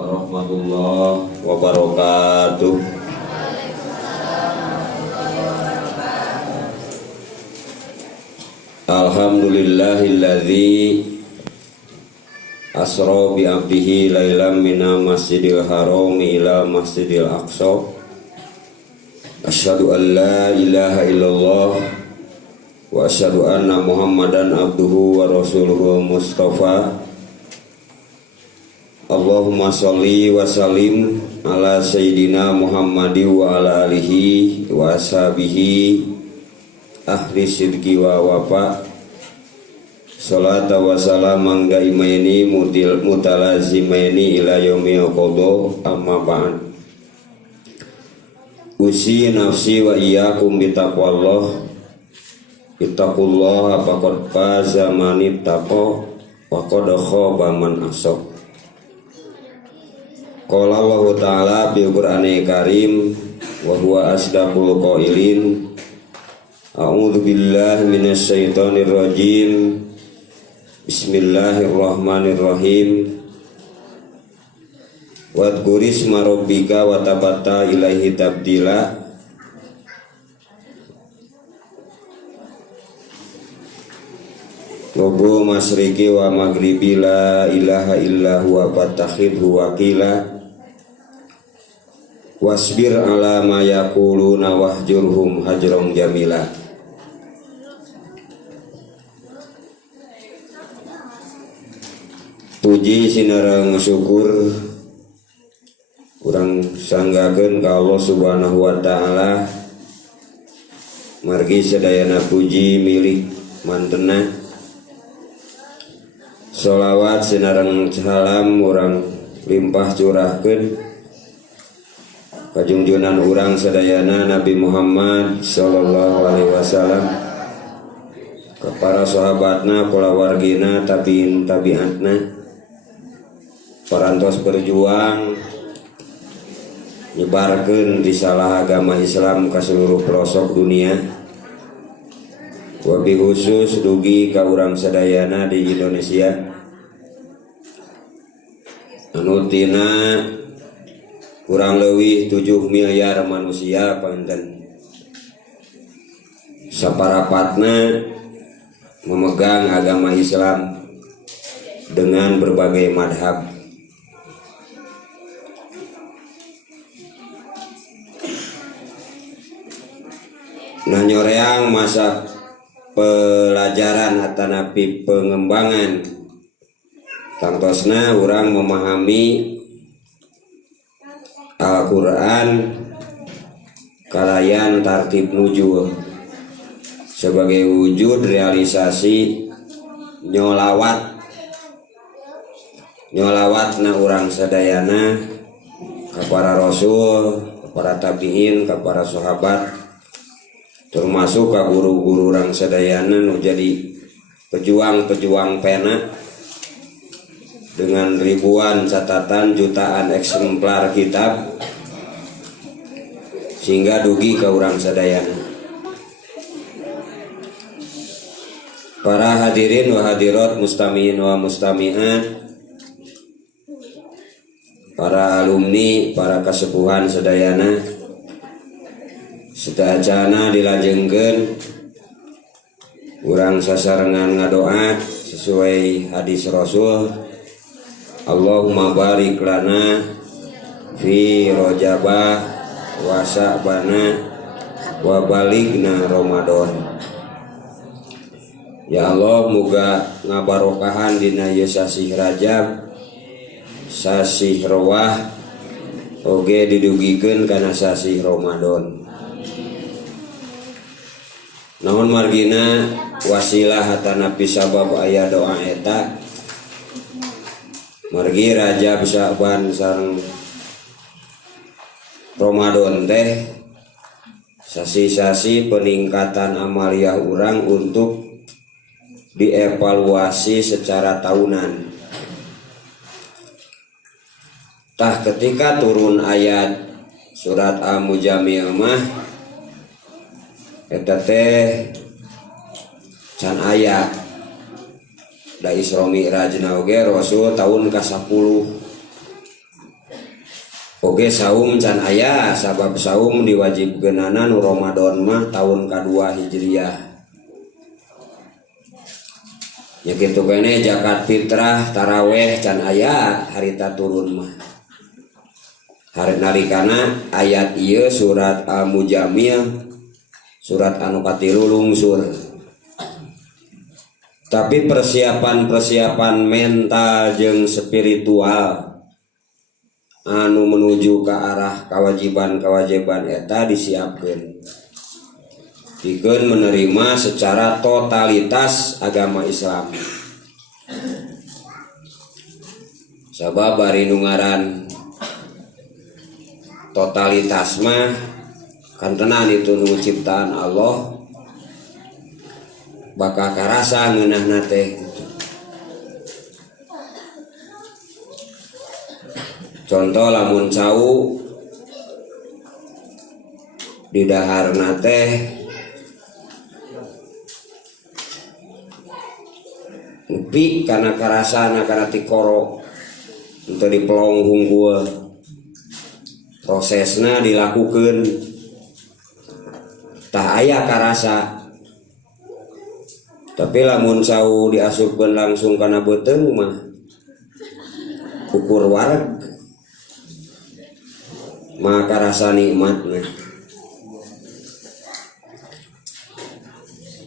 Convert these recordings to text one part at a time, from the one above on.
warahmatullahi wabarakatuh. Alhamdulillahilladzi asra bi abdihi lailam minal masjidil harami ila masjidil aqsa. Asyhadu an la ilaha illallah wa asyhadu anna muhammadan abduhu wa rasuluhu mustafa. Allahumma sholli wa sallim ala sayyidina Muhammadi wa ala alihi wa ashabihi ahli sidqi wa wafa. Salata wa salaman daimaini mutalazimaini ila yaumil qadha, amma ba'd. Usi nafsi wa iyyakum bitaqwallah. Ittaqullaha faqad faza man ittaqa wa qad khaba man asaq. Qala Allah Ta'ala bil Qur'anil Karim wa huwa asdaqul qailin. A'udzu billahi minasy syaithanir rajim. Bismillahirrahmanirrahim. Wadhkurisma rabbika wa tabatta ilaihi tabdila. Robo masriki wa maghribi la ilaha illa huwa fattakhidhu wakila. Wasbir ala ma yaquluna wahjurhum hajran jamila. Puji sinareng syukur urang sanggakeun ka Allah Subhanahu wa taala. Margi sadayana puji milik mantena. Sholawat sinareng salam urang limpah curahkeun ka junjunan urang sadayana Nabi Muhammad sallallahu alaihi wasallam, ka para sahabatna, kulawargina, tabiin tabiatna, parantos berjuang nyebarkeun risalah agama Islam ka seluruh pelosok dunia. Wabi khusus dugi ka urang sadayana di Indonesia anu tina kurang leuwih 7 miliar manusia panten saparapatna memegang agama Islam dengan berbagai madhab. Nah nyoreang masa pelajaran atanapi pengembangan tangtosna urang memahami Al-Quran kalayan tartib nujul sebagai wujud realisasi nyolawat na urang sadayana ka para rasul, ka para tabiin, ka para sahabat, termasuk ka guru-guru urang sadayana nu jadi pejuang-pejuang pena dengan ribuan catatan, jutaan eksemplar kitab, sehingga dugi ke urang sadayana. Para hadirin wa hadirat, mustamiin wa mustamiat, para alumni, para kasepuhan sadayana, sedajana dilajengkeun urang sasarengan ngadoa sesuai hadis Rasul. Allahumma barik lana fi rojabah wa sya'bana wa balighna Ramadan. Ya Allah, muga ngabarokahan dina ieu sasih Rajab, sasih Rowah, oge didugikeun kana sasih Ramadan. Namun margina wasilah hatanapi sabab aya doa eta margi Rajab, Sya'ban sareng Ramadan teh sasi-sasi peningkatan amaliyah urang untuk dievaluasi secara tahunan. Tah ketika turun ayat surat Al-Mujamil mah eta teh can aya da Isra Mi'rajna oge Rasul tahun ke-10 Oke saum can aya sabab saum diwajibkeunana nu Ramadan mah tahun kedua Hijriah. Ya kitu kene zakat fitrah taraweh can aya harita turun mah. Hari nalikana ayat ieu surat Al-Mujamil surat anu katilu lungsur. Tapi persiapan mental jeung spiritual anu menuju ke arah kewajiban eta disiapkeun pikeun menerima secara totalitas agama Islam. Sabab bari nu ngaran totalitas mah kan tenan itu nu ciptaan Allah bakal karasa ngeunahna teh. Contoh lamun cau di daharna teh nepi kana karasana kana tikoro untuk dipelong hunggul prosesna dilakukeun tah aya karasa. Tapi lamun cau diasupkeun langsung kana beuteung mah ukur wareg maka rasa nikmatnya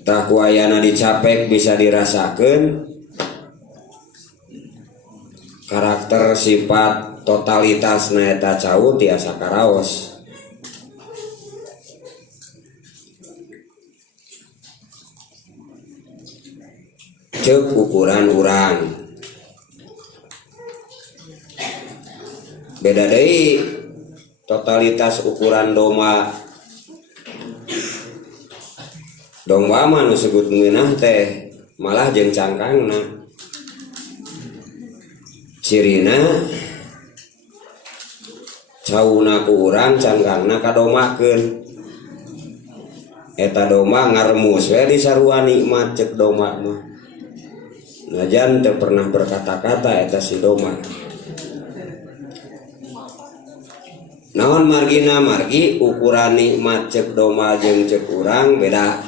tak kuayana dicapek bisa dirasakan karakter sifat totalitas eta cau tiasa karaos. Ceuk ukuran urang beda deui totalitas ukuran domba mah nu sebut ngeunah teh malah jeung cangkangna cirina cauna ku urang cangkangna kadomakeun eta domba ngaremus we di sarua nikmat ceuk domba mah najan teu pernah berkata-kata eta si domba. Naon margina margi ukuran nikmat cek domba jeung cek urang beda.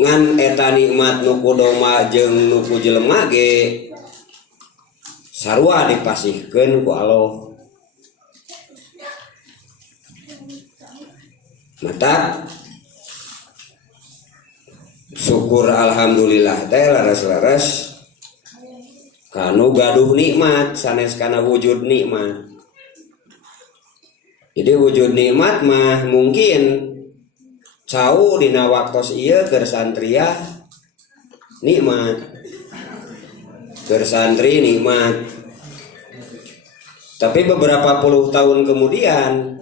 Ngan eta nikmat nuku domba jeung nuku jelema ge sarua dipasihkeun ku Allah. Mata syukur alhamdulillah teh laras-laras kanu gaduh nikmat sanes kana wujud nikmat. Jadi wujud nikmat mah mungkin cau dina waktos ieu keur santria nikmat keur santri nikmat. Tapi beberapa puluh tahun kemudian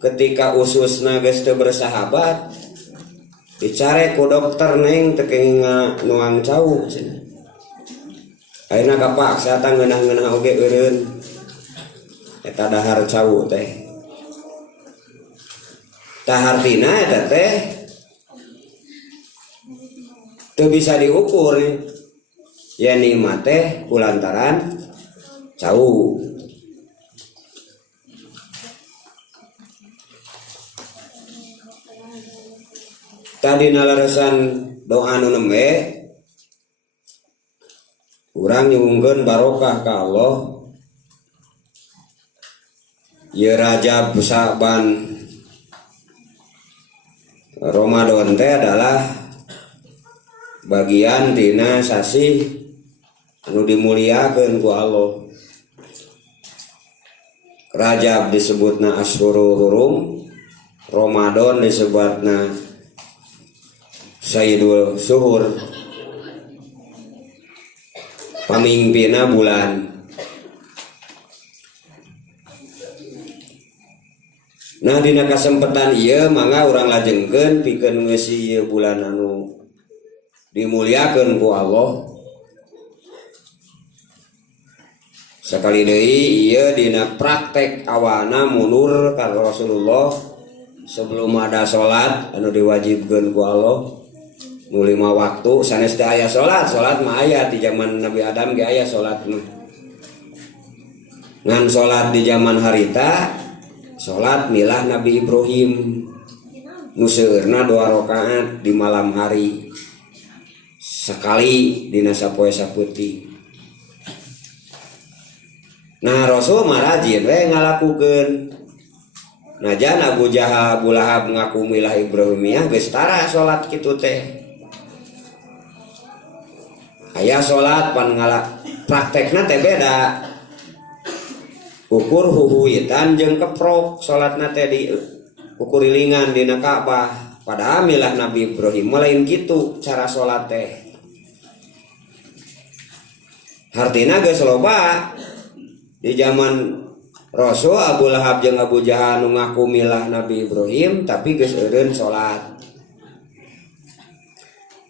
ketika ususna geus teu bersahabat dicare ku dokter neng teu kenging nuang cau cenah. Ayeuna kapaksa tah ngeunah-ngeunah oge eureun eta dahar cau teh. Tah hartina eta teh teu bisa diukur ya nikmat teh kulantaran cau. Tadi nalaresan doa nu nembe urang nyuwungkeun barokah ka Allah. Ye Rajab Sa'ban Ramadan teh adalah bagian dina sasi anu dimuliakeun ku Allah. Rajab disebutna Ashhurul Hurum, Ramadan disebutna Sayyidul Syuhur, pamimpina bulan. Nah dina kasempatan ieu mangga urang lajengkeun pikeun ngeusi ieu bulan anu dimuliakeun ku Allah. Sakali deui ieu dina praktek awana mundur ka Rasulullah sebelum ada salat anu diwajibkeun ku Allah. Nu 5 waktu sanes teh aya salat mah aya di zaman Nabi Adam ge aya salat mah. ngan salat di zaman harita salat milah Nabi Ibrahim nu seueurna 2 rakaat di malam hari sekali dina sapoe sapeuting. Nah Rasul mah rajin we ngalakukeun. Najan Abu Jahal Abu Lahab ngaku milah Ibrahimiyah geus tara salat kitu teh. Aya salat pan praktekna teh beda. Ukur huhuitan jeung keprok salatna teh di ukur ilingan dina Ka'bah. Padahal milah Nabi Ibrahim lain kitu cara salat teh. Hartina geus loba di zaman Rasul Abu Lahab jeung Abu Jahal nu ngaku milah Nabi Ibrahim tapi geus eureun salat.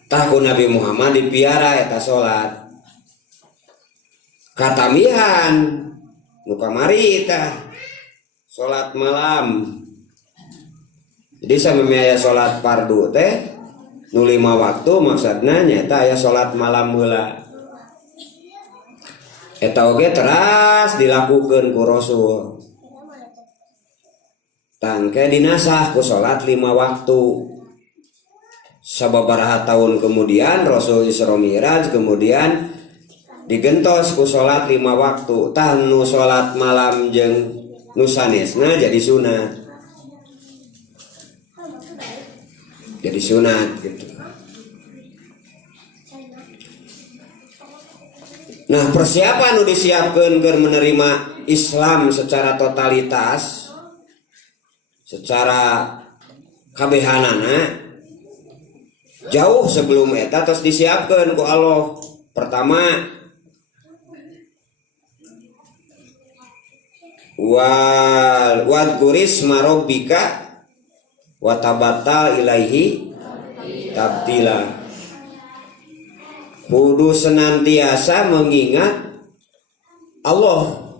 Tah ku Nabi Muhammad dipiara eta salat. Katamihan nu kamari tah salat malam. Jadi samemeh aya salat fardu teh nu 5 waktu maksudna nyaeta aya salat malam heula. Eta oge teras dilakukeun ku Rasul. Tangke dinasah ku salat 5 waktu. Sababaraha tahun kemudian Rasul Isra Mi'raj kemudian digentos ku salat 5 waktu. Tah nu salat malam jeung nu sanesna jadi sunat. Jadi sunat gitu. Nah persiapan nu disiapkeun keur menerima Islam secara totalitas secara kabehanana jauh sebelum eta tos disiapkeun ku Allah. Pertama wadkuris marobika watabatal ilaihi tabtila. Kudu senantiasa mengingat Allah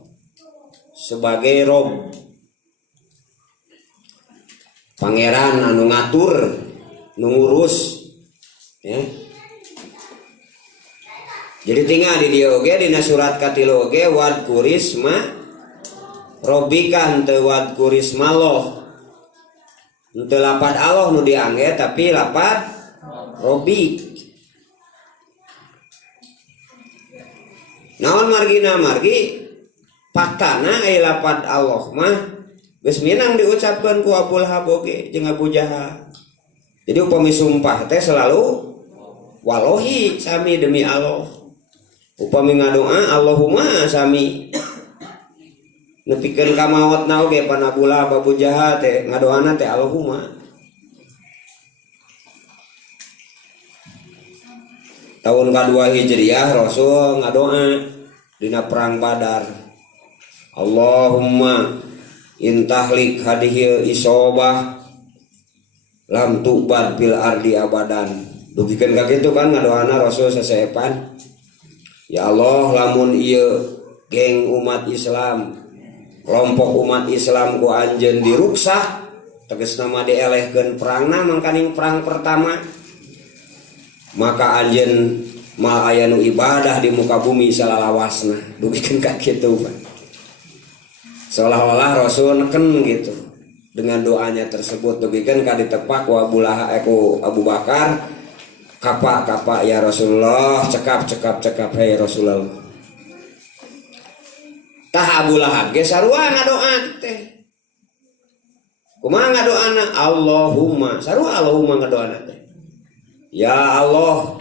sebagai Rob, pangeran anu ngatur nu ngurus ya. Jadi tinggal di dia oge dina surat katilu oge wadkurisma robika henteu wadkurisma Allah. Henteu lapad Allah nu diangge tapi lapad robik. Naon margina margi faktana aya lapad Allah mah geus minang diucapkeun ku Abu Lahab oge jeung Abu Jahal. Jadi upami sumpah teh selalu wallahi sami demi Allah. Upami ngadoa Allahumma sami. Nepikeun ka maotna oge pan Abu Lahab Abu Jahal teh ngadoana teh Allahumma. Tahun kedua Hijriah Rasul ngadoa dina perang Badar. Allahumma intahlik hadhihi isobah lam tu'bad fil ardi abadan. Dugikeun ka kitu kan ngadoana Rasul sasaepan. Ya Allah lamun ieu geng umat Islam, kelompok umat Islam ku anjeun diruksak, tegasna mah dielehkeun perangna mangkaning perang pertama. Maka anjeun mal aya nu ibadah di muka bumi salalawasna. Dugikeun ka kitu Pak. Seolah-olah Rasul neken gitu dengan doanya tersebut. Dugikeun ka ditepak ku Abu Bakar, kapak ya Rasulullah, cekap hai Rasulullah. Tah Abu Lahab ge sarua ngadoa teh. Kumaha ngadoana? Allahumma, sarua Allahumma ngadoana teh. Ya Allah,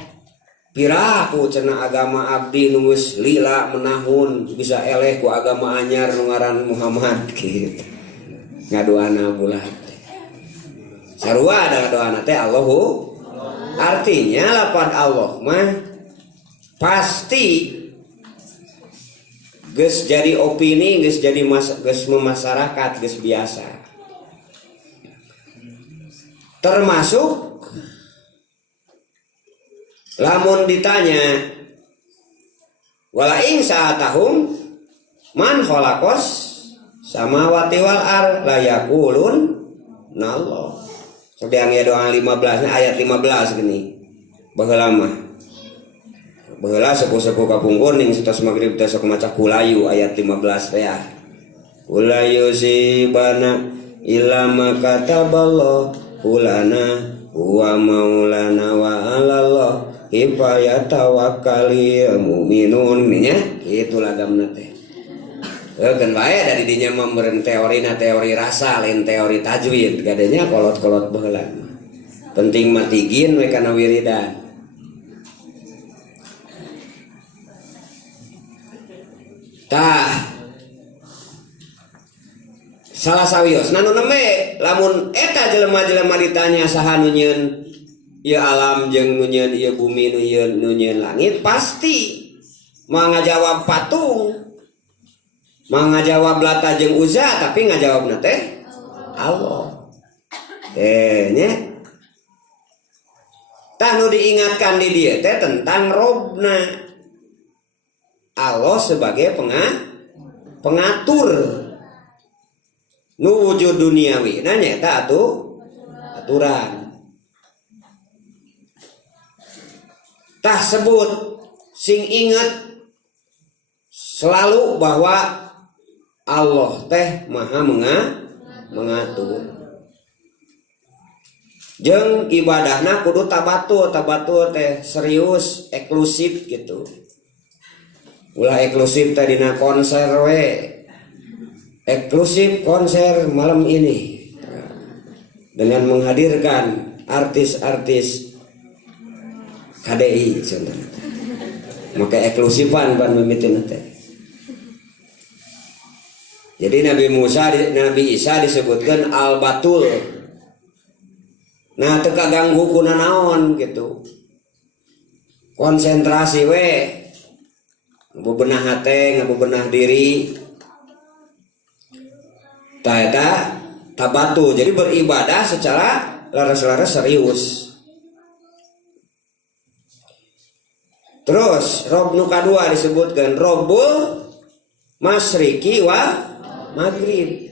piraku cenah agama abdi nu geus lila menahun bisa eleh ku agama anyar nu ngaran Muhammad kitu. Ngadoana Abu Lahab teh. Sarua ada ngadoana teh Allahu. Artinya lapad Allah mah pasti geus jadi opini, geus jadi geus memasyarakat, geus biasa. Termasuk lamun ditanya wala ing sa'atahum man khalaqos samawati wal ar la yaqulun nallah. Sedang ya doa 15 ayat 15 gini. Baheula mah baheula sepuh-sepuh kapungkur ning setos magrib teh sok maca Kulayu ayat 15 teh ya. Kulayu sibana ilama kataballah ulana huwa maulana wa alallah hifaya tawakkali mu'minun nya itu lagamna teh. Kan bae dari dinya memberen teori rasa lain teori tajwid gadenya kolot-kolot baheula. Penting matigin we kana wiridan. Tah salah sawios nanu nembe lamun eta jelema-jelema ditanya saha nu nyieun ieu alam jeung nu nyieun ieu bumi nu nyieun langit pasti mangajawab patung mangajawab Lata jeung Uzza tapi ngajawabna teh Allah. Nya tah nu diingatkan di dieu teh tentang robna Allah sebagai pengatur nu wujud duniawi na nyata aturan tah sebut sing ingat selalu bahwa Allah teh maha mengatur jeung ibadahna kudu tabatul teh serius eksklusif gitu. Ulah eksklusif tadi na konser we eksklusif konser malam ini dengan menghadirkan artis-artis KDI contohnya maka eksklusifan ban mimitin teh. Jadi Nabi Isa disebutkan al-batul. Nah teu kaganggu ku nanaon gitu. Konsentrasi we ngabebenah hate, ngabebenah diri. Eta tabatu. Jadi beribadah secara laras-laras serius. Terus Rob nu kadua disebutkan Robul Masriki wa Maghrib.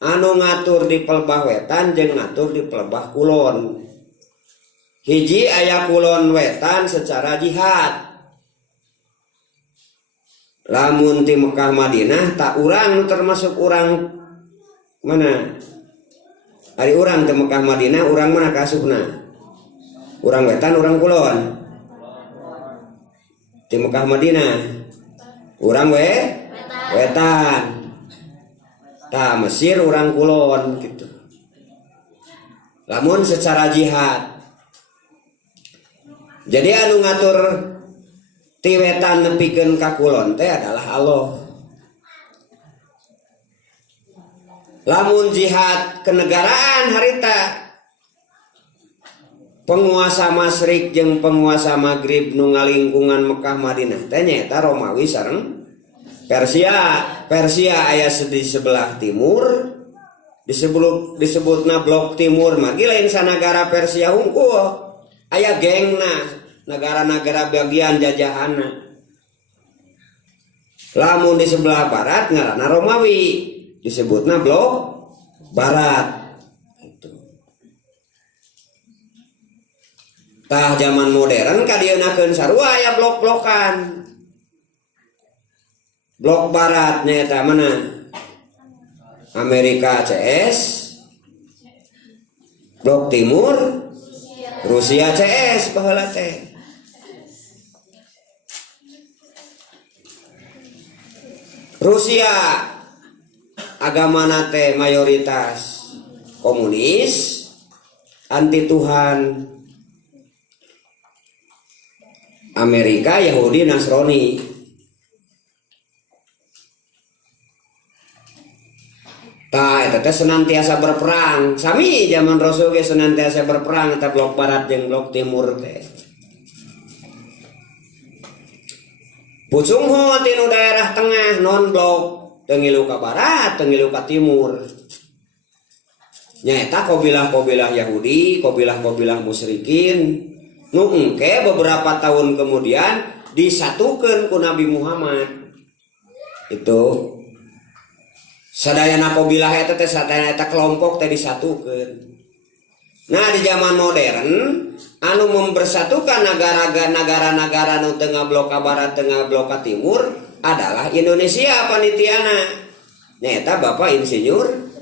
Anu ngatur di pelebah wetan jeung ngatur di pelebah kulon. Hiji aya kulon wetan secara jihad. Lamun ti Mekah Madinah tak urang termasuk urang mana? Ari urang ti Mekah Madinah urang mana kasupna? Urang wetan urang kulon. Ti Mekah Madinah urang wetan. Ta Mesir urang kulon gitu. Lamun secara jihad. Jadi anu ngatur ti wetan nepikeun ka kulon teh adalah Allah. Lamun jihad kenegaraan harita penguasa Masyrik jeung penguasa Maghrib nu ngalingkungan Mekah Madinah teh nyaeta Romawi sareng Persia aya di sebelah timur disebutna blok timur magi lain sanagara Persia hungkul aya gengna negara-negara bagian jajahana. Lamun di sebelah barat ngaranna Romawi disebutna blok barat gitu. Tah zaman modern kadienakeun sarua aya blok-blokan. Blok barat nyata mana? Amerika CS. Blok timur Rusia CS baheula teh. Rusia agama teh mayoritas komunis, anti Tuhan. Amerika Yahudi Nasrani. Tah eta teh senantiasa berperang. Sami zaman Rasul ge senantiasa berperang eta blok barat jeung blok timur teh. Pucung ho tinu daerah tengah non blok teu ngilu ka barat, teu ngilu ka timur. Nyaeta kabilah-kabilah Yahudi, kabilah-kabilah musyrikin nu engke beberapa tahun kemudian disatukeun ku Nabi Muhammad. Itu sadayana kabilah eta teh sadayana eta kelompok teh disatukeun. Nah di zaman modern anu mempersatukan negara-negara nu tengah blok barat tengah blok timur adalah Indonesia panitiana nyata Bapak Insinyur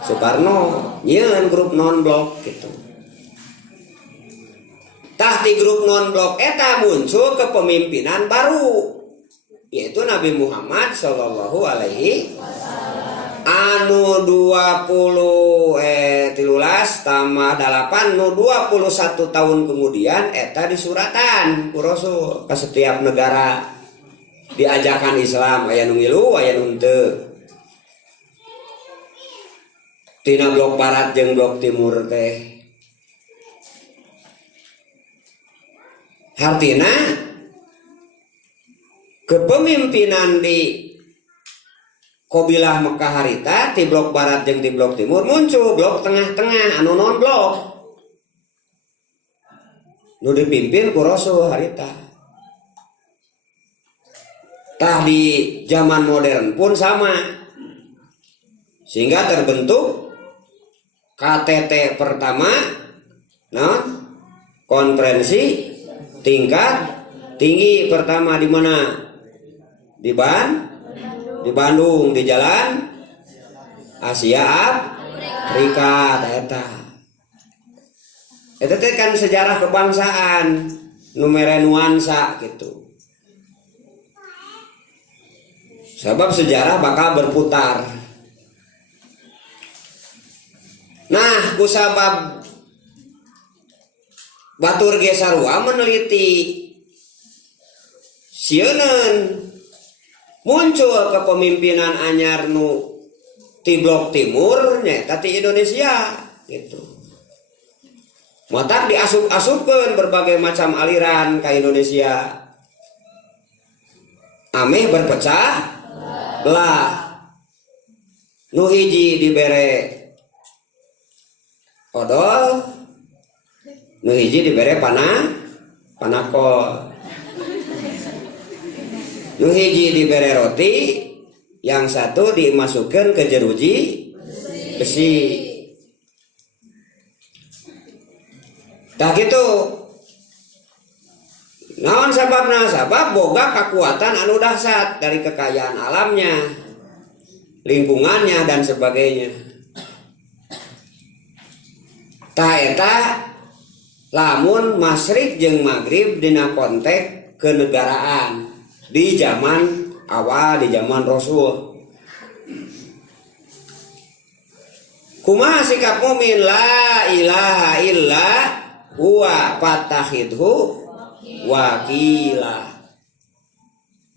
Soekarno nyeun grup non blok gitu. Tah di grup non blok eta muncul kepemimpinan baru yaitu Nabi Muhammad Shallallahu Alaihi anu 13 tambah 8 nu 21 tahun kemudian eta disuratan ku Rasul ke setiap negara diajakan Islam aya nu ngilu aya nu henteu tina blok barat jeung blok timur teh artina kepemimpinan di Qabilah Mekah harita di blok barat jeung di blok timur muncul blok tengah-tengah anu non blok nu dipimpin ku Rasul harita. Tah di zaman modern pun sama sehingga terbentuk KTT pertama konferensi tingkat tinggi pertama di mana di Bandung di Jalan Asia Afrika eta teh kan sejarah kebangsaan numere nuansa gitu. Sebab sejarah bakal berputar. Nah, kusabab batur ge sarua meneliti sieun muncul kepemimpinan anyar nu ti blok timur nyata ti Indonesia gitu. Matak diasup-asupkeun berbagai macam aliran ke Indonesia. Ameh berpecah belah. Nu hiji dibere odol, nu hiji dibere panakol. Nu hiji dibere roti, yang satu dimasukkan ke jeruji besi. Tak gitu. Naon sababna? Sabab boga kekuatan anu dahsyat dari kekayaan alamnya, lingkungannya dan sebagainya. Tah eta lamun masyrik jeung maghrib dina konteks kenegaraan di zaman awal, di zaman Rasul. Kumaha sikap mukmin la ilaha illa huwa fatahidhu wakila.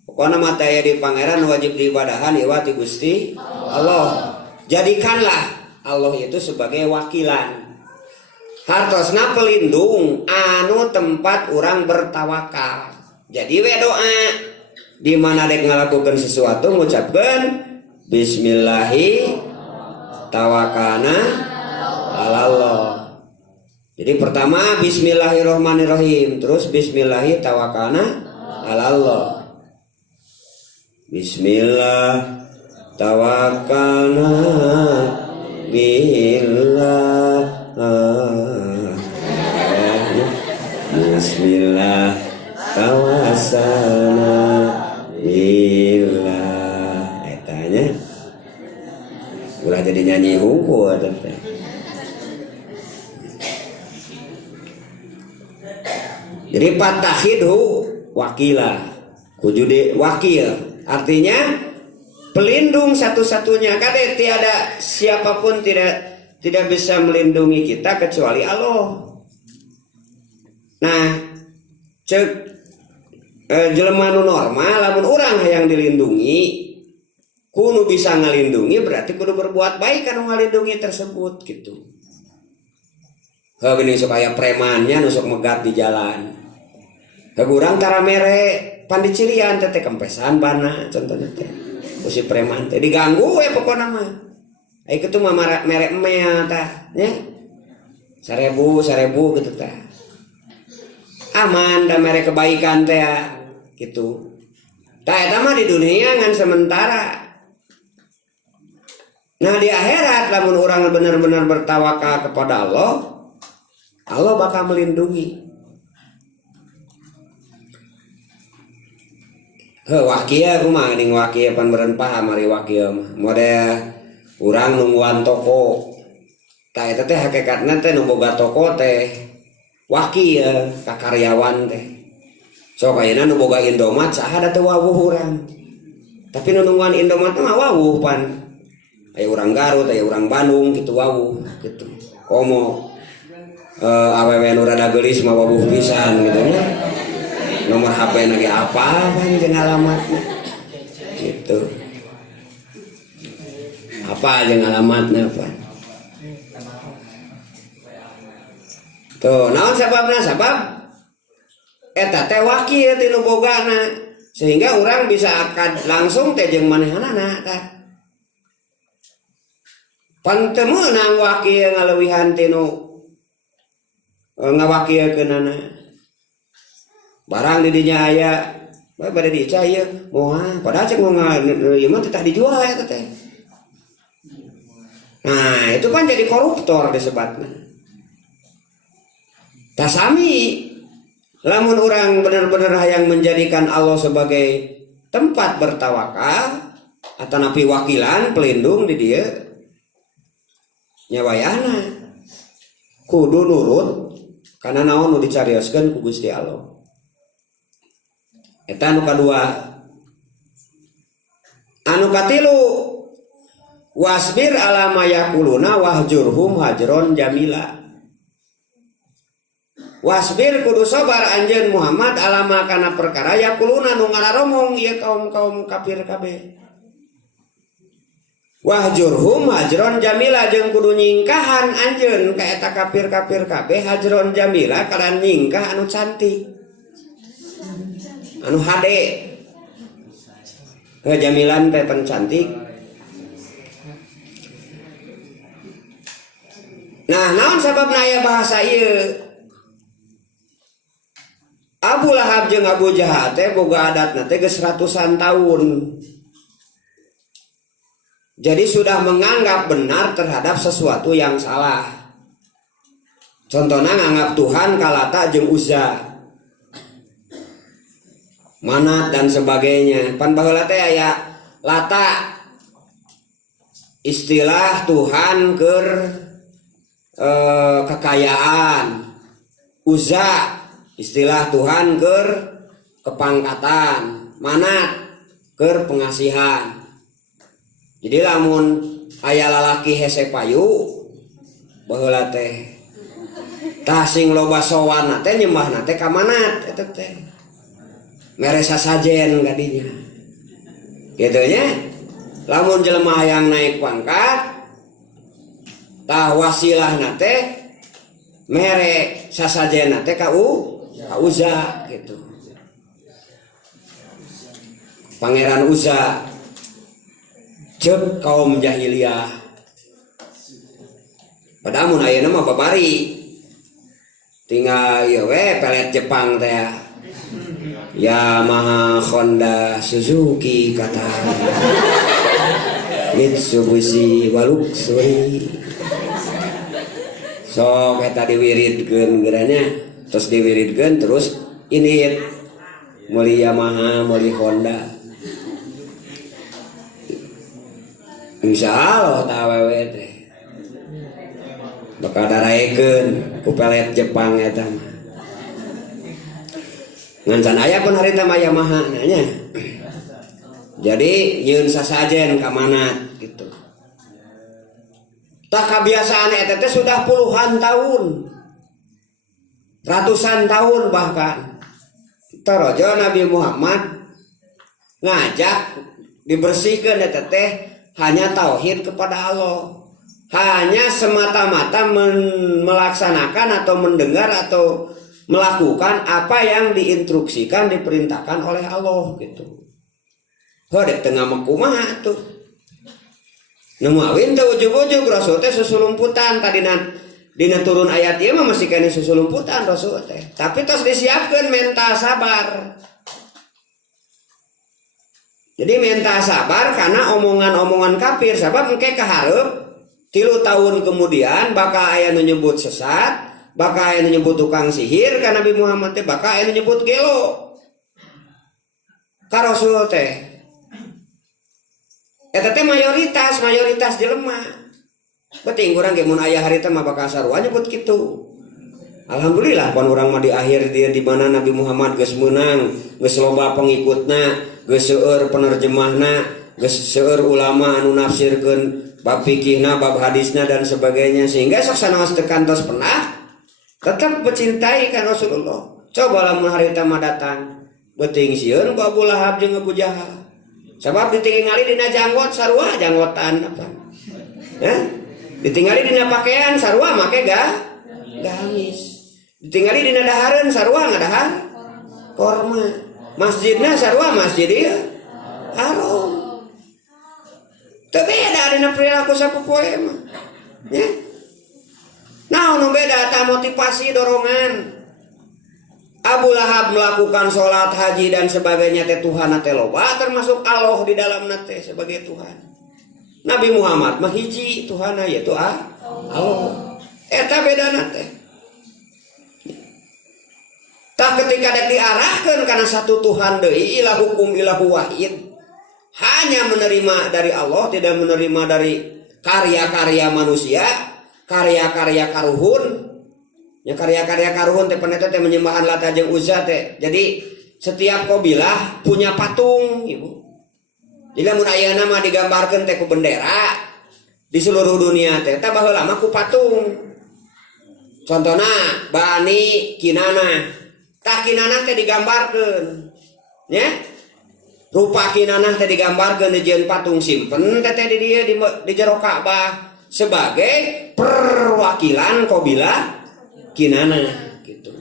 Pokokna mata aya di pangeran wajib diibadahan iwa ti Gusti Allah. Jadikanlah Allah itu sebagai wakilan. Hartosna pelindung anu tempat orang bertawakal. Jadi we doa di mana dek ngalakukan sesuatu mengucapkan bismillahi tawakalna alallah. Jadi pertama bismillahirrahmanirrahim, terus bismillahi tawakalna alallah. Bismillah tawakkalna billah. Bismillah tawassalna billah. Etanya ulah jadi nyanyi hungkul teh. Jadi patahidhu wakila, kujude wakil, artinya pelindung satu-satunya. Kade tiada siapapun tidak bisa melindungi kita kecuali Allah. Nah, cek jelema nu normal, lamun urang yang dilindungi, kudu bisa ngalindungi berarti kudu berbuat baik anu ngalindungi tersebut gitu. Gini supaya premannya nusuk megat di jalan. Kegurang tara mere pandicirian teh kempesan bana contohnya teh. Usi preman teh diganggu we pokona mah. Ai kitu mah mere emea tah nya. 1000 gitu tah. Aman da mere kebaikan teh gitu. Tah eta mah di dunia ngan sementara. Nah di akhirat lamun urang benar-benar bertawakal kepada Allah, Allah bakal melindungi. Wakia kumaha ning wakia pan beren paham ari wakia mah mode urang nungguan toko tah eta teh hakikatna teh nu boga toko teh wakia kakaryawan teh sok ayeuna nu boga Indomaret saha da teu wawuh urang tapi nu nungguan Indomaret mah wawuh pan aya urang Garut aya urang Bandung kitu wawuh kitu komo awewe nu rada geulis mah wawuh pisan gitu nya nomor HP lagi apa kan jeung alamatnya gitu apa jeung alamatnya apa tuh naon sababna sabab eta teh wakil tinu bogana sehingga orang bisa akad langsung teh jeung manehanana tah pan teu meunang wakil ngaleuwihan tinu ngawakilkeunana barang di dinya aya pada dica ieu moal padahal cek moal ieu mah teh dijual eta teh. Nah, itu kan jadi koruptor disebutna. Tah sami lamun orang benar-benar hayang menjadikan Allah sebagai tempat bertawakal atau napi wakilan pelindung di dia nyawayana kudu nurut karena naon nu dicarioskeun ku Gusti Allah. Eta anu kadua. Anu katilu wasbir ala ma yaquluna wahjurhum hajron jamila. Wasbir kudu sabar anjeun Muhammad ala ma kana perkara yaquluna nu ngalaromong ieu kaum-kaum kafir kabeh. Wahjurhum hajron jamila jeung kudu nyingkahan anjeun ka eta kafir-kafir kabeh hajron jamila kalan nyingkah anu cantik. Anu hade ngejamilan pepen cantik. Nah naon sababna aya bahasa ieu Abu Lahab jeung Abu Jahal teh boga adatna teh geus ratusan tahun. Jadi sudah menganggap benar terhadap sesuatu yang salah. Contohnya nganggap Tuhan Kalata jeung Uzza, Manat dan sebagainya. Pan baheula teh aya Lata istilah Tuhan keur kekayaan, Uzza istilah Tuhan keur kepangkatan, Manat keur pengasihan. Jadi lamun aya lalaki hese payu baheula teh tah sing loba sowan teh nyembahna teh ka Manat eta teh. Mere sasajen gadinya gitu nya. Lamun jelema yang naik pangkat tah wasilahna teh mere sasajen teh ka Uzza gitu. Pangeran Uzza ceuk kaum jahiliyah. Padahal mun ayeuna mah babari tinggal ieu we pelet Jepang teh Yamaha, Honda, Suzuki kata Mitsubishi, Luxury. Sok eta diwiridkeun geurana, terus diwiridkeun terus ini meuli Yamaha, meuli Honda. Insyaallah tah awewe teh bakal daraekeun ku pelet Jepang eta mah. Ngan aya pun harita mah Yamaha nanya. Jadi yeun sasajen ka Manat gitu. Tah kebiasaan eta teh sudah puluhan tahun. Ratusan tahun bahkan. Taraja Nabi Muhammad ngajak dibersihkeun eta teh hanya tauhid kepada Allah. Hanya semata-mata melaksanakan atau mendengar atau melakukan apa yang diinstruksikan, diperintahkan oleh Allah gitu. Hodek tengah mekumaha tuh. Nemawin teh ujug-ujug Rasul teh susulumputan tadina dina turun ayat ieu mah masih kene susulumputan Rasul teh. Tapi tos disiapkeun mental sabar. Jadi mental sabar karena omongan-omongan kafir sabab engke kahareup 3 tahun kemudian bakal aya nu nyebut sesat. Bakal aya nyebut tukang sihir ka Nabi Muhammad teh bakal aya nyebut gelo. ka Rasul teh eta teh mayoritas jelema. Penting urang ge mun aya harita mah bakal sarua nyebut kitu. Alhamdulillah pan urang mah di akhir dia di mana Nabi Muhammad geus meunang, geus loba pengikutna, geus seueur penerjemahna, geus seueur ulama anu nafsirkeun bab fikihna, bab hadisna dan sebagainya, sehingga sok sanaos teu kantos pernah tetap mencintai kan Rasulullah. Coba lamun harita mah datang beuting sieun ku Abu Lahab jeung Abu Jahal. Sabab ditinggali dina janggot sarua janggotan apa? Ya? Ditinggali dina pakaian sarua make gamis. Ditinggali dina dahareun sarua ngadahar korma. Masjidna sarua masjid ieu haram. Teu beda dina perilaku sapopoe mah. Ya. Naon nu beda ta motivasi dorongan. Abu Lahab melakukan sholat, haji dan sebagainya teh Tuhan teh loba termasuk Allah di dalam teh sebagai Tuhan. Nabi Muhammad mah hiji Tuhan yaitu Allah. Eta bedana teh. Tah ketika dek diarahkan karena satu Tuhan deui ilah hukum ilahu wahid, hanya menerima dari Allah, tidak menerima dari karya-karya manusia, karya-karya karuhun. Ya karya-karya karuhun teh peneta teh menyembahan Lata jeung Uzza teh. Jadi setiap kabilah punya patung, Ibu. Jadi lamun ayeuna mah digambarkeun teh ku bendera di seluruh dunia teh tah baheula mah ku patung. Contohna Bani Kinana. Tah Kinana teh digambarkeun. Nya? Rupa Kinana teh digambarkeun dijieun patung simpen teh di dieu di jero Ka'bah sebagai perwakilan kabilah Kinana gitu.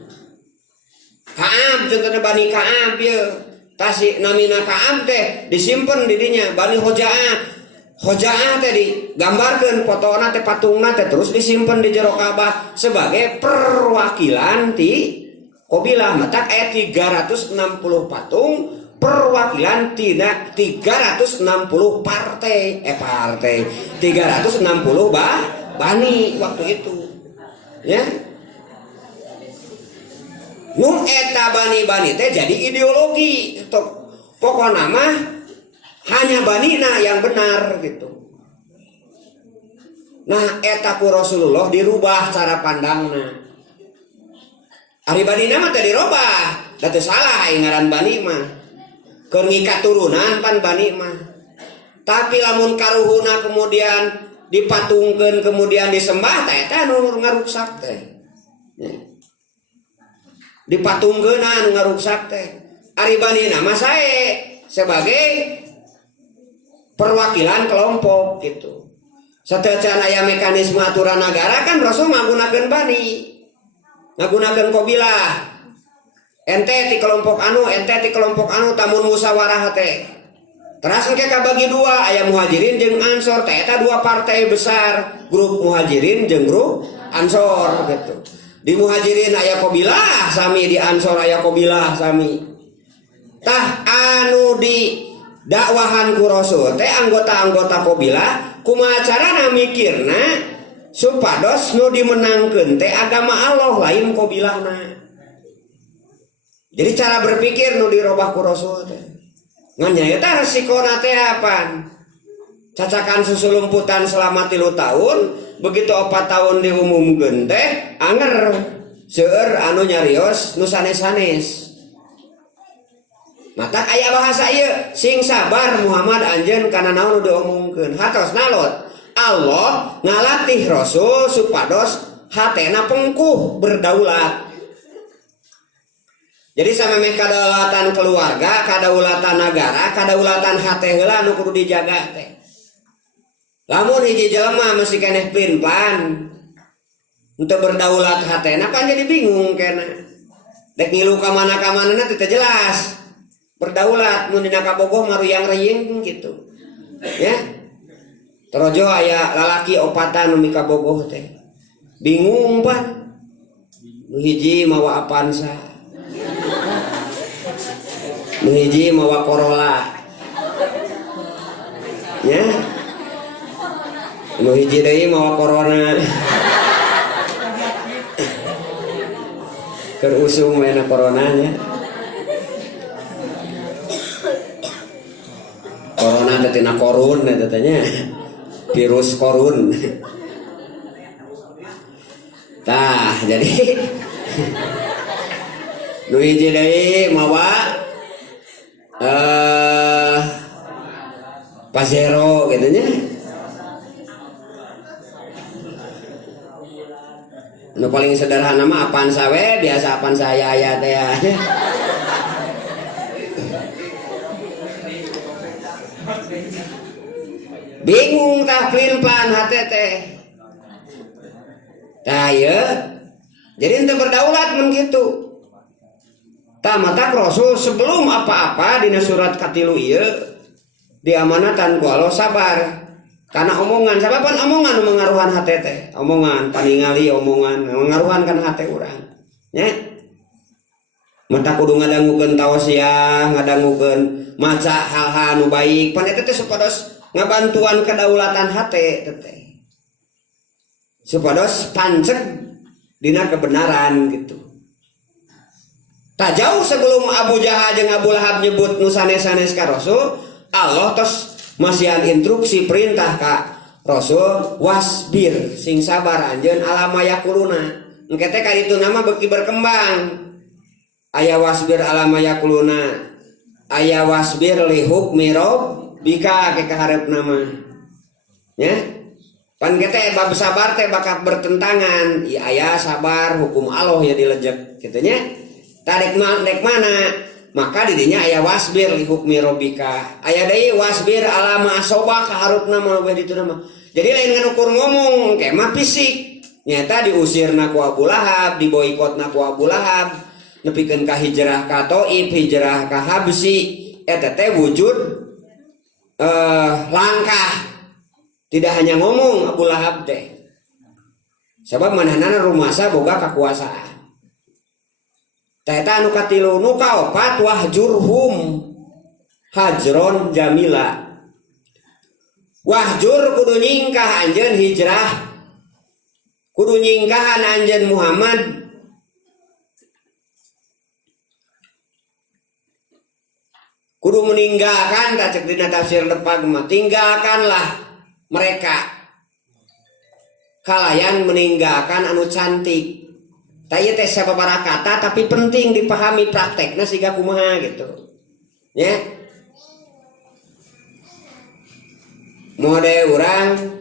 Ka'ab contohnya Bani Ka'ab ya. Tasik namina Ka'ab teh disimpen di dinya Bani Hoja'ah. Hoja'ah teh digambarkeun fotona teh patungna teh terus disimpen di jero Ka'bah sebagai perwakilan ti kabilah. Matak aya 360 patung perwakilan tina 360 partai 360 bani waktu itu. Ya. Nu eta bani-bani teh jadi ideologi pokokna mah hanya banina yang benar gitu. Nah eta ku Rasulullah dirubah cara pandangna. Ari banina mah teh dirubah, da teu salah ngaran bani mah. Keur ngikat turunan pan bani mah. Tapi lamun karuhuna kemudian dipatungkeun kemudian disembah teh eta nu ngaruksak teh. Dipatungkeun anu ngaruksak teh. Ari banina mah sae sebagai perwakilan kelompok gitu. Satecan aya mekanisme aturan negara kan Rasul nggunakeun bani. Nggunakeun kabilah. Ente ti kelompok anu tamun musyawarah teh. Terus engke kabagi dua aya Muhajirin jeung Ansor teh eta dua partai besar, grup Muhajirin jeung grup Ansor gitu. Di Muhajirin aya kabilah sami, di Ansor aya kabilah sami. Tah anu di dakwahan ku Rasul teh anggota-anggota kabilah kumaha carana mikirna supados nu dimenangkeun teh agama Allah lain kabilahna. Jadi cara berpikir nu dirobah ku Rasul teh. Ngan nya eta resikona teh apaan? Cacakan susulumputan selama 3 tahun, begitu 4 tahun diumumkeun teh anger seueur anu nyarios nu sanes-sanes. Mata aya bahasa ieu sing sabar Muhammad anjeun kana naon nu diomongkeun. Hatos nalot Allah ngalatih Rasul supados hatena pengkuh berdaulat. Jadi sameme kadaulatan keluarga, kadaulatan negara, kadaulatan hate heula anu kudu dijaga teh. Lamun hiji jelema mesti keneh plan untuk berdaulat hatena pan jadi bingung kena. Dek ngilu ka mana-kamanana teu jelas. Berdaulat mun dina kabogoh maruyang reying gitu. Ya. Terojo aya lalaki opatan nu mika bogoh teh. Bingung pan. Nu hiji mawa Avanza. Nu hiji mawa Corolla. Ya. Nu hiji deui mawa Corona. Keur usum mena coronanya. asalna teh tina korun eta teh nya. Virus korun. Tah, jadi nu hiji deui mawa Pajero gitu nya. Nu paling sederhana mah apaan sawe, biasa apaan saya aya teh ya. Bingung tah pelin-pelan hate teh. Tah ieu jadi ente berdaulat mun kitu. Tah mata Rasul sebelum apa-apa dina surat katilu ieu diamanatan ku Allah sabar. Karena omongan, sababan omongan mengaruhan hati teh, omongan paningali omongan mengaruhan kan hati urang. Nya. Mata kudu ngadangukeun tausiah, ngadangukeun maca hal-hal nu baik, pan eta teh supados ngabantuan kedaulatan hati teh. Supados pancek dina kebenaran gitu. Tak jauh sebelum Abu Jahal jeung Abu Lahab nyebut nu sanes-sanes ka Rasul, Allah tos masihan instruksi perintah ka Rasul wasbir sing sabar anjeun alama yakuluna. Engke teh ka ditu nama beuki berkembang. Aya wasbir alama yakuluna. Aya wasbir li hukmi rabbika ke kaharep nama. Ya. Pan teh bab sabar teh bakal bertentangan. Ya aya sabar hukum Allah ya dilejek kitu nya. Tarik mana? Maka didinya aya wasbir li hukmi rabbika. Aya deui wasbir alama asoba ka harupna mah ditu nama. Jadi lain ngukur ngomong kemah fisik. Nyata diusirna ku Abu Lahab, diboikotna ku Abu Lahab, nepikeun ka hijrah ka Thaif, hijrah ka Habsi, eta teh wujud langkah. Tidak hanya ngomong Abu Lahab teh. Sebab manehna rumasa boga kakuasaan. Eta anu katilu nu kaopat wahjurhum hajron jamila. Wahjur kudu nyingkah anjeun hijrah. Kudu nyingkahan anjeun Muhammad. Kudu meninggalkan cek dina tafsir depan mah tinggalkanlah mereka. Kalayan meninggalkan anu cantik. Taya teh sababaraha kata tapi penting dipahami praktekna siga kumaha gitu. Ya. Mode urang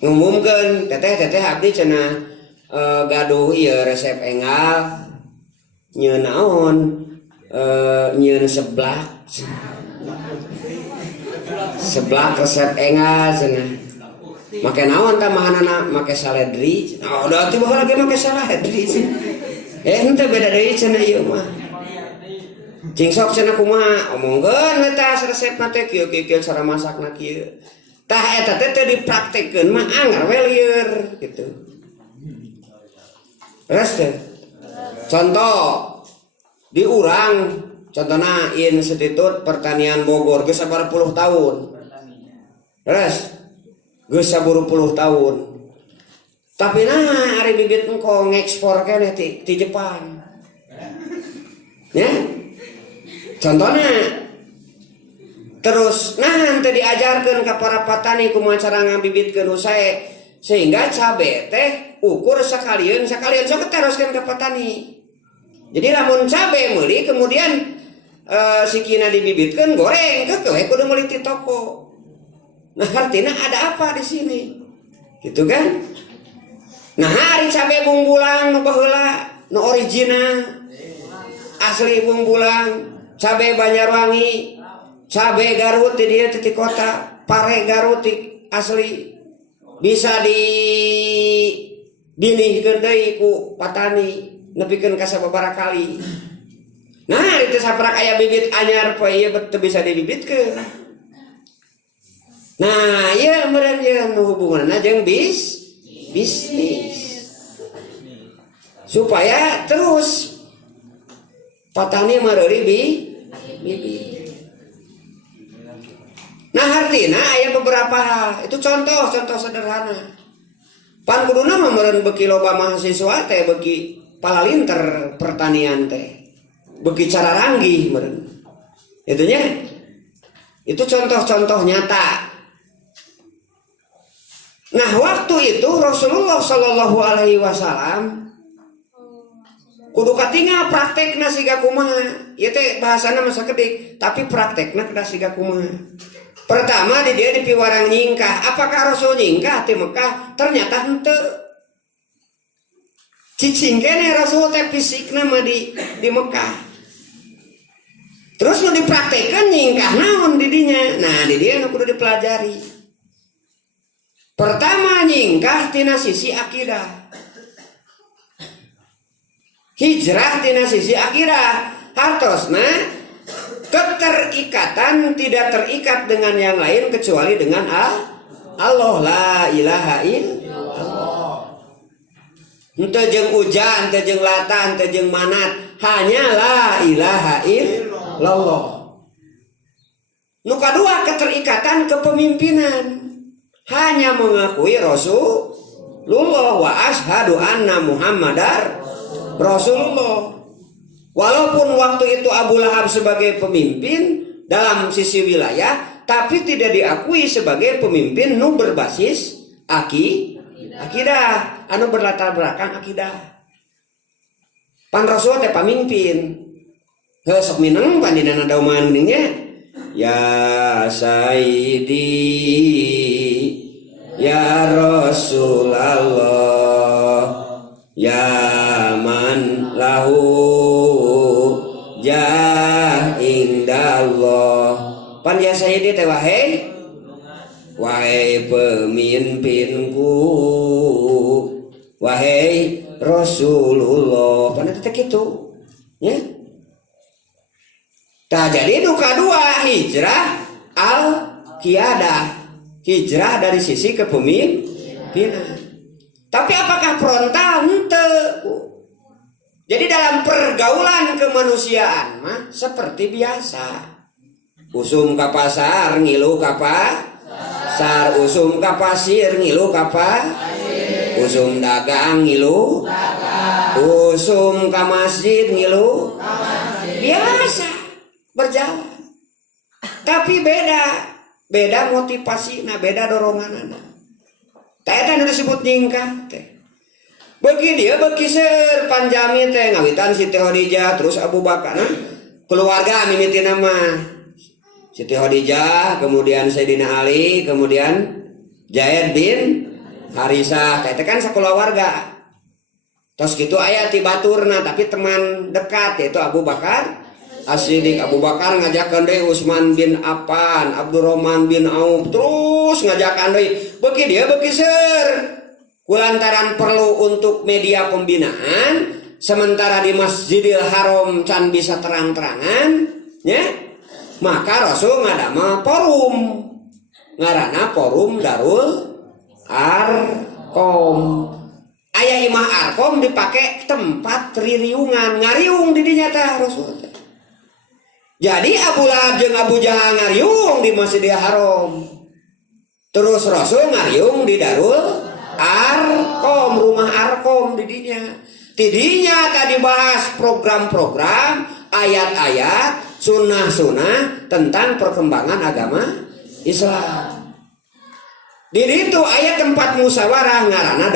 ngumumkeun teteh abdi cenah gaduh ieu resep enggal nyeun naon nyeun seblak resep enggal cenah. Make naon tah mahanana make saledri. Oh, udah atuh baheula ge make saledri. Henteu beda deui cenah ieu mah. Cing sok cenah kumaha omongkeun eta resepna teh kieu-kieu cara masakna kieu. Tah eta teh teu dipraktekkeun mah anggar we lieur gitu. Terus teh. Contoh di urang contohna Institut Pertanian Bogor geus 40 tahun. Terus geus 40 tahun. Tapi nah ari bibit engko ngekspor keneh ti Jepang. Ya. Contohnya terus nah teu diajarkeun ka para petani kumaha cara ngabibitkeun usahe sehingga cabe teh ukur sakalian sok teruskeun ka petani. Jadi lamun cabe meuli kemudian sikina dibibitkeun goreng keueuh kudu meuli ti toko. Nah artinya ada apa di sini? Gitu kan? Nah hari cabe bungbulang nu baheula nu original asli bungbulang cabe Banjarwangi, cabe Garut di dia di kota, pare Garut asli bisa di binihkeun deui ku petani nepikeun ka sababaraha kali. Nah itu saprak aya bibit anyar poe ieu teu bisa dibibitkeun. Nah, ieu meureun ieu hubunganna jeung bisnis. Supaya terus petani mereuri bibit. Nah, artinya aya beberapa hal. Itu contoh sederhana. Pan kuduna mah meureun beuki loba mahasiswa teh beuki palalinter pertanian teh. beki cara ranggih meureun. Itu contoh-contoh nyata. Nah, waktu itu Rasulullah Shallallahu Alaihi Wasallam kudu katingal praktekna siga kumaha. Ieu teh bahasana masa kedik, tapi praktekna kada siga kumaha. Pertama di dia di piwarang nyingkah. Apakah Rasul nyingkah di Mekah? Ternyata henteu. Cicing kene Rasul teh fisikna mah di Mekah. Terus nu dipraktekkan nyingkah naon di dinya. Nah, di dia nu kudu dipelajari. Pertama nyingkah tina sisi akidah. Hijrah tina sisi akidah. Hartosna keterikatan tidak terikat dengan yang lain kecuali dengan Allah. La ilaha illallah. Henteu jeung uja, henteu jeung lata, henteu jeung manat, hanya la ilaha illallah. Nu kadua keterikatan kepemimpinan. Hanya mengakui Rasulullah wa asyhadu anna Muhammadar Rasulullah. Walaupun waktu itu Abu Lahab sebagai pemimpin dalam sisi wilayah, tapi tidak diakui sebagai pemimpin nu berbasis akidah, anu berlatar belakang akidah. Pan Rasul teh pamimpin. Sok mineng pandina dauman geuninnya. Ya Sayyidi ya Rasulullah ya man lahu jah indallah. Pan ya Sayyidi teh wahai pemimpinku, wahai Rasulullah. Pan teh kitu nya. Nah, jadi nu kadua hijrah al-qiyadah, hijrah dari sisi kepemimpinan. Tapi apakah frontal? Henteu. Jadi dalam pergaulan kemanusiaan mah seperti biasa. Usum ka pasar ngilu ka pasar, usum ka pasir ngilu ka pasir, usum dagang ngilu, usum ka masjid ngilu, biasa berjalan. Tapi beda motivasi, nah beda dorongan anak. Teh nu disebut nyingkah teh. Bagi dia bagi ser panjami teh ngawitan Siti Khadijah terus Abu Bakar, nah, keluarga mimiti nama Siti Khadijah, kemudian Sayyidina Ali, kemudian Zaid bin Harisah, teh kan sakeluarga. Terus gitu aya ti baturna tapi teman dekat yaitu Abu Bakar As-Siddiq. Abu Bakar ngajakan deui Utsman bin Affan, Abdurrahman bin Auf, terus ngajakan deui. Beuki dia beuki seur. Kulantaran perlu untuk media pembinaan, sementara di Masjidil Haram can bisa terang-terangan, nya. Maka Rasul ngadamel forum. Ngaranna Forum Darul Arqam. Aya Imah Arqam dipake tempat ririungan, ngariung di dinya teh Rasul. Jadi Abu Lahab jeung Abu Jahal ngariung di Masjidil Haram. Terus Rasul ngariung di Darul Arqam, rumah Arqam di dinya. Tidinya tadi bahas program-program, ayat-ayat, sunnah-sunnah tentang perkembangan agama Islam. Di situ ayat tempat musyawarah ngaranna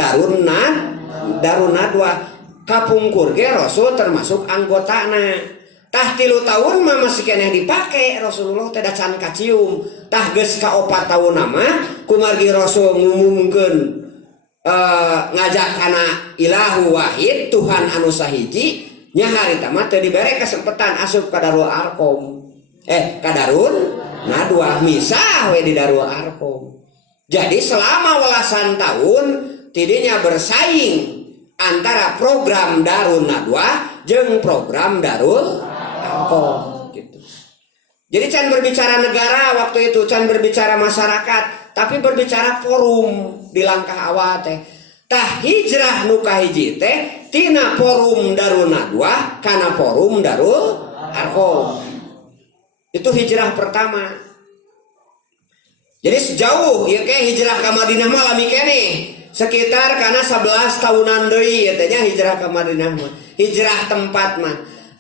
Darun Nadwa. Kapungkur ge Rasul termasuk anggotana. Tah 3 tahun mah masih keneh dipake Rasulullah teh da can kacium. Tah geus ka 4 tahun mah kumargi Rasul ngumumkeun ngajak kana ilahu wahid Tuhan anu sahiji nya harita mah teu dibere kesempatan asup ka Darul Arqam. Ka Darun Nadwa misah we di Darul Arqam. Jadi selama welasan tahun tidinya bersaing antara program Darun Nadwa jeung program Darul Arqam gitu. Jadi can berbicara negara waktu itu, can berbicara masyarakat, tapi berbicara forum di langkah awal teh. Tah hijrah nu kahiji teh tina forum Darun Nadwa kana forum Darul Arqam. Itu hijrah pertama. Jadi sejauh ieu ke hijrah ka Madinah mah lami keneh. Sekitar karena 11 tahunan deui teh nya hijrah ka Madinah mah. Hijrah tempat mah.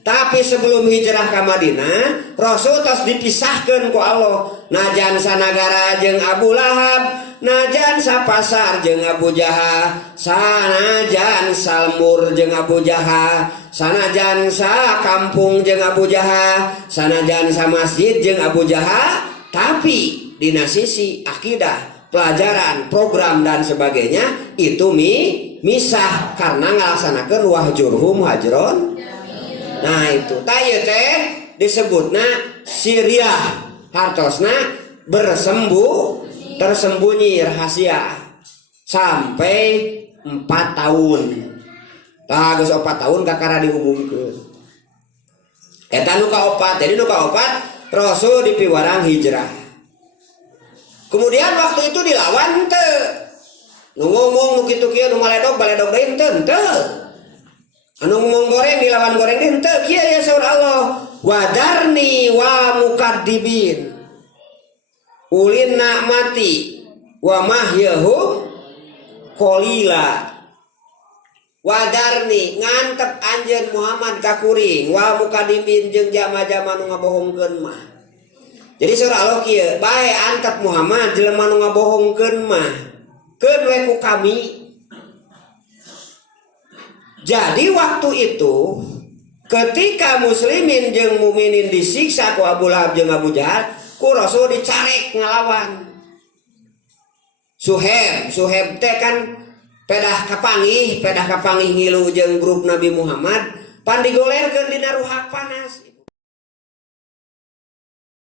Tapi sebelum hijrah ke Madinah, Rasul tos dipisahkan ku Allah. Najan sanagara jeung Abu Lahab, najan sapasar jeung Abu Jahal, sanajan salmur jeung Abu Jahal, sanajan sakampung jeung Abu Jahal, sanajan samasjid jeung Abu Jahal, tapi dina sisi akidah, pelajaran, program dan sebagainya itu misah karena ngalaksanakeun wahjurhum hajron. Nah itu taya teh disebutna Syria hartosna tersembunyi rahasia sampai 4 tahun. Tah geus 4 tahun kakara diumumkeun. Eta nu kaopat. Jadi nu kaopat Rasul dipiwarang hijrah. Kemudian waktu itu dilawan teu. Nu ngomong nu kitu kieu nu maledog deui teu. Anu ngomong goreng dilawan goreng deui teu kieu ya saur Allah. Wadarni wa mukaddibin ulin nikmati wa mahyahum qalila. Wadarni ngantep anjeun Muhammad ka kuring wa mukaddibin jeung jama-jama nu ngabohongkeun mah. Jadi saur Allah kieu bae antep Muhammad jelema nu ngabohongkeun mah keun we ku kami. Jadi waktu itu ketika muslimin jeung mukminin disiksa ku Abu Lahab jeung Abu Jahal, ku Rasul dicarek ngalawan. Suheb teh kan pedah kapanggih ngilu jeung grup Nabi Muhammad pan digolerkeun dina ruhak panas.